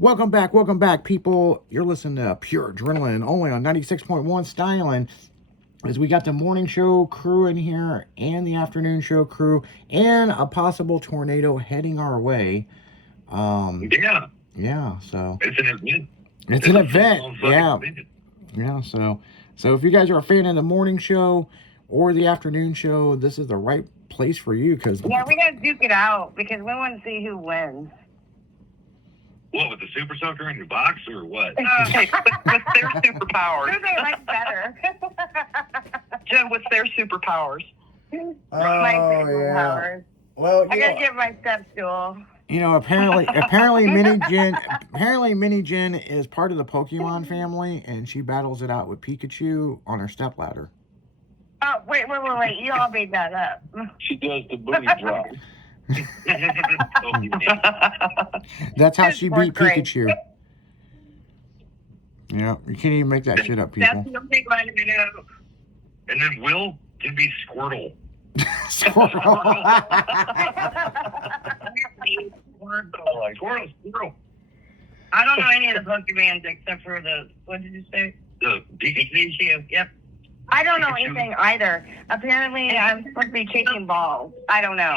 Welcome back, people. You're listening to Pure Adrenaline only on 96.1 Styling. As we got the morning show crew in here and the afternoon show crew and a possible tornado heading our way. Yeah, so it's an event. It's an event. Yeah. So if you guys are a fan of the morning show or the afternoon show, this is the right place for you because we gotta duke it out because we want to see who wins. What, with the super soaker in your box or what? With their superpowers. Who they like better? Jen, what's their superpowers? My superpowers. Well, I gotta get my step stool. Apparently Mini Jen is part of the Pokemon family, and she battles it out with Pikachu on her stepladder. Oh, wait. You all made that up. She does the booty drop. That's how she beat Pikachu. Yeah, you can't even make that shit up, people. That's the only one I know. And then Will can be Squirtle. Squirtle. Squirtle. I don't know any of the Pokemons except for what did you say? The Pikachu. Yep. I don't know anything either. Apparently, I'm supposed to be chasing balls. I don't know.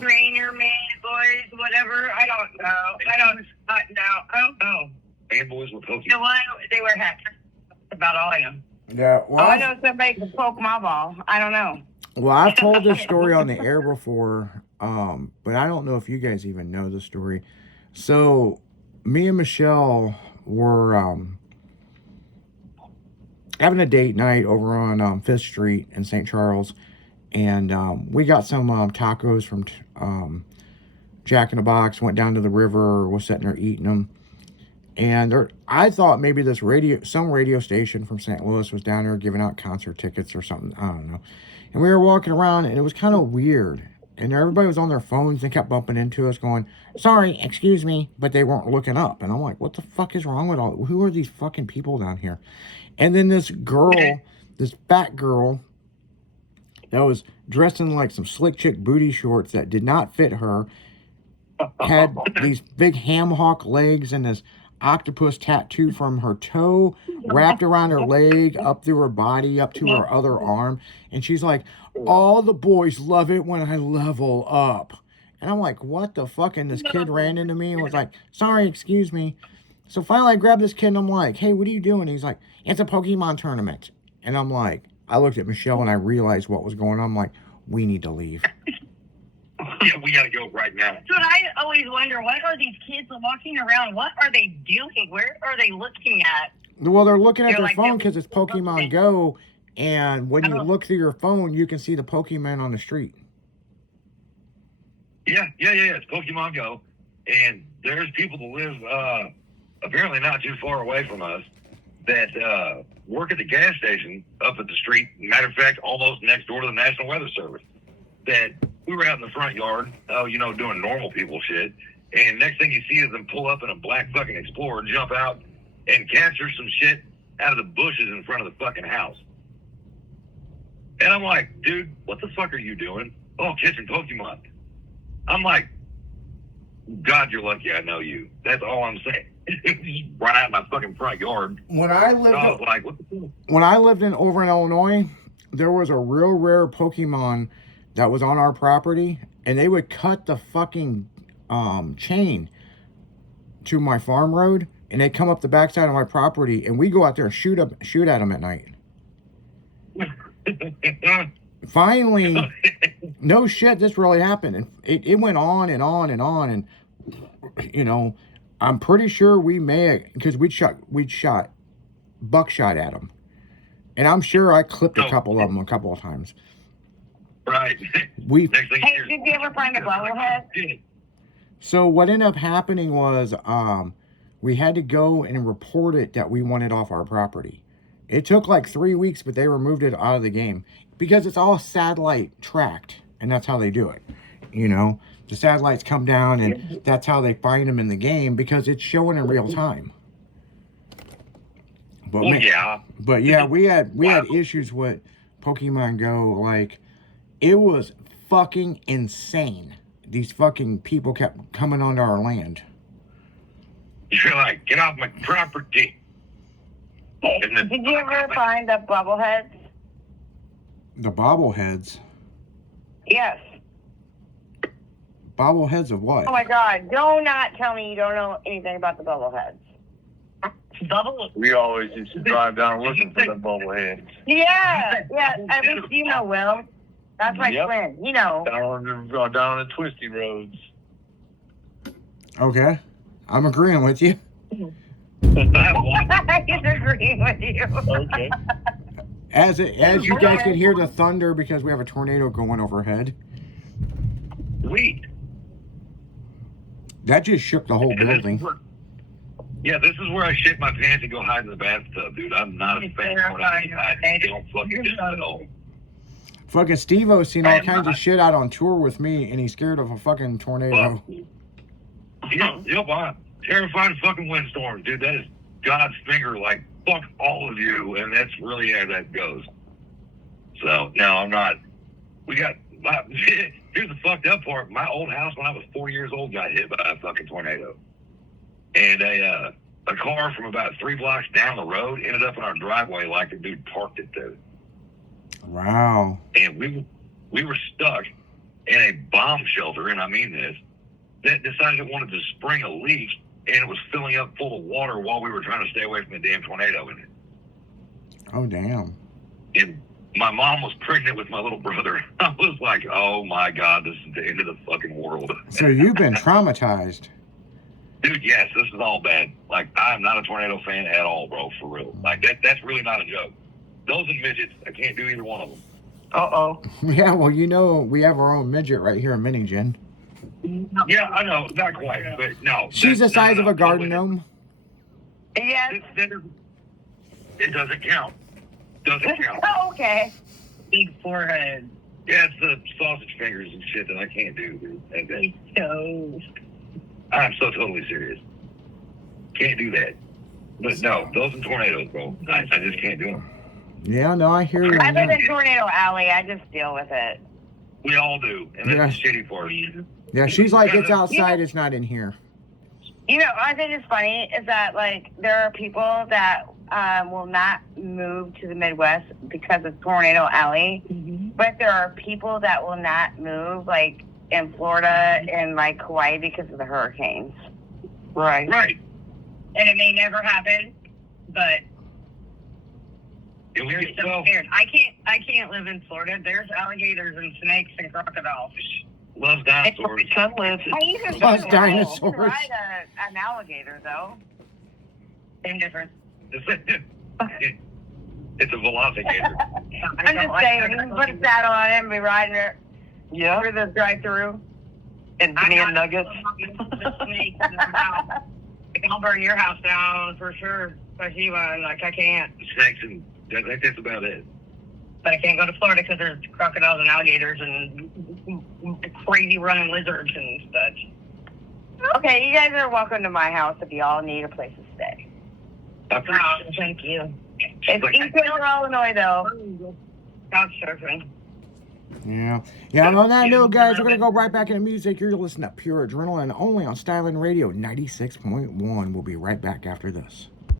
Trainer man, boys, whatever. I don't know. I don't know. And boys with Pokemon. You know what? They wear hats. That's about all I know. Yeah, well, I know somebody can poke my ball. I don't know. Well, I've told this story on the air before, but I don't know if you guys even know the story. So, me and Michelle were having a date night over on Fifth Street in St. Charles, and we got some tacos from Jack in the Box, went down to the river, was sitting there eating them. And I thought maybe some radio station from St. Louis was down there giving out concert tickets or something. I don't know. And we were walking around, and it was kind of weird. And everybody was on their phones and kept bumping into us going, sorry, excuse me, but they weren't looking up. And I'm like, what the fuck is wrong with who are these fucking people down here? And then this girl, this fat girl that was dressed in like some slick chick booty shorts that did not fit her, had these big ham hock legs and this octopus tattoo from her toe wrapped around her leg, up through her body, up to her other arm. And she's like, all the boys love it when I level up. And I'm like, what the fuck? And this kid ran into me and was like, sorry, excuse me. So finally I grabbed this kid and I'm like, hey, what are you doing? He's like, it's a Pokemon tournament. And I'm like, I looked at Michelle and I realized what was going on. I'm like, we need to leave. Yeah, we gotta go right now. That's what I always wonder. What are these kids walking around? What are they doing? Where are they looking at? Well, they're looking at their phone because it's Pokemon Go. And when you look through your phone, you can see the Pokemon on the street. Yeah. It's Pokemon Go. And there's people that live apparently not too far away from us that work at the gas station up at the street. Matter of fact, almost next door to the National Weather Service. That we were out in the front yard, doing normal people shit. And next thing you see is them pull up in a black fucking Explorer, jump out, and capture some shit out of the bushes in front of the fucking house. And I'm like, dude, what the fuck are you doing? Oh, catching Pokemon. I'm like, God, you're lucky I know you. That's all I'm saying. Just run out of my fucking front yard. When I lived over in Illinois, there was a real rare Pokemon that was on our property, and they would cut the fucking chain to my farm road, and they come up the backside of my property, and we go out there and shoot at them at night. Finally, no shit, this really happened, and it went on and on and on, and I'm pretty sure we because we'd shot buckshot at them, and I'm sure I clipped a couple of them a couple of times. Right. Hey, did you ever find a bobblehead? So what ended up happening was we had to go and report it that we wanted off our property. It took like 3 weeks, but they removed it out of the game because it's all satellite tracked, and that's how they do it. The satellites come down, and that's how they find them in the game because it's showing in real time. But we had issues with Pokemon Go. Like, it was fucking insane. These fucking people kept coming onto our land. You're like, get off my property. Hey, And then- did you ever find the bubbleheads? The bobbleheads. Yes. Bobbleheads of what? Oh my God! Do not tell me you don't know anything about the bubbleheads. Bubble. We always used to drive down looking for the bubbleheads. Yeah, yeah. At least you know, Will. That's my Yep. friend. You know. Down the twisty roads. Okay. I'm agreeing with you. I have one. He's agreeing with you. Okay. As you guys can hear the thunder because we have a tornado going overhead. Sweet. That just shook the whole And this is building. where- Yeah, this is where I shit my pants and go hide in the bathtub, dude. I'm not a fan of tornadoes. I don't fucking get it at all. Fucking Steve-O's seen all kinds of shit out on tour with me, and he's scared of a fucking tornado. Yep, I'm terrified of fucking windstorms, dude. That is God's finger, like, fuck all of you, and that's really how that goes. So, no, I'm not. Here's the fucked up part. My old house when I was 4 years old got hit by a fucking tornado. And a car from about 3 blocks down the road ended up in our driveway like the dude parked it there. Wow. And we were stuck in a bomb shelter, and I mean this, that decided it wanted to spring a leak, and it was filling up full of water while we were trying to stay away from the damn tornado in it. Oh, damn. And my mom was pregnant with my little brother. I was like, oh my God, this is the end of the fucking world. So you've been traumatized. Dude, yes, this is all bad. Like, I'm not a tornado fan at all, bro, for real. Like, that's really not a joke. Those and midgets, I can't do either one of them. Uh-oh. Yeah, well, you know, we have our own midget right here in Minigen. Yeah, I know, not quite, but no. She's the that's- size no, of a no, garden no, gnome. Yes. It doesn't count. Doesn't count. Oh, okay. Big forehead. Yeah, it's the sausage fingers and shit that I can't do, dude. He's so. I'm so totally serious. Can't do that. But no, those and tornadoes, bro. I just can't do them. Yeah, no, I hear you. I on live that. in Tornado Alley. I just deal with it. We all do, and that's the shitty part. Yeah, she's like, it's outside, it's not in here. You know, I think it's funny is that like there are people that will not move to the Midwest because of Tornado Alley, but there are people that will not move like in Florida and like Hawaii because of the hurricanes. Right. Right. And it may never happen, but And we they're get, so well, scared. I can't live in Florida. There's alligators and snakes and crocodiles. loves dinosaurs. My son lives. I even Plus can dinosaurs. ride an alligator though. Same difference. It's a velocigator. I'm just saying, you can put a saddle on it and be riding it Yeah. through the drive-through. And banana nuggets. Snakes in the house. I'll burn your house down for sure. Especially when like I can't. Snakes and I think that's about it. But I can't go to Florida because there's crocodiles and alligators and crazy running lizards and such. Okay, you guys are welcome to my house if you all need a place to stay. I Oh, appreciate thank you. It's like- East Central Illinois, though. Couch surfing. Yeah. Yeah, and on that note, guys, we're going to go right back into music. You're listening to Pure Adrenaline only on Styling Radio 96.1. We'll be right back after this.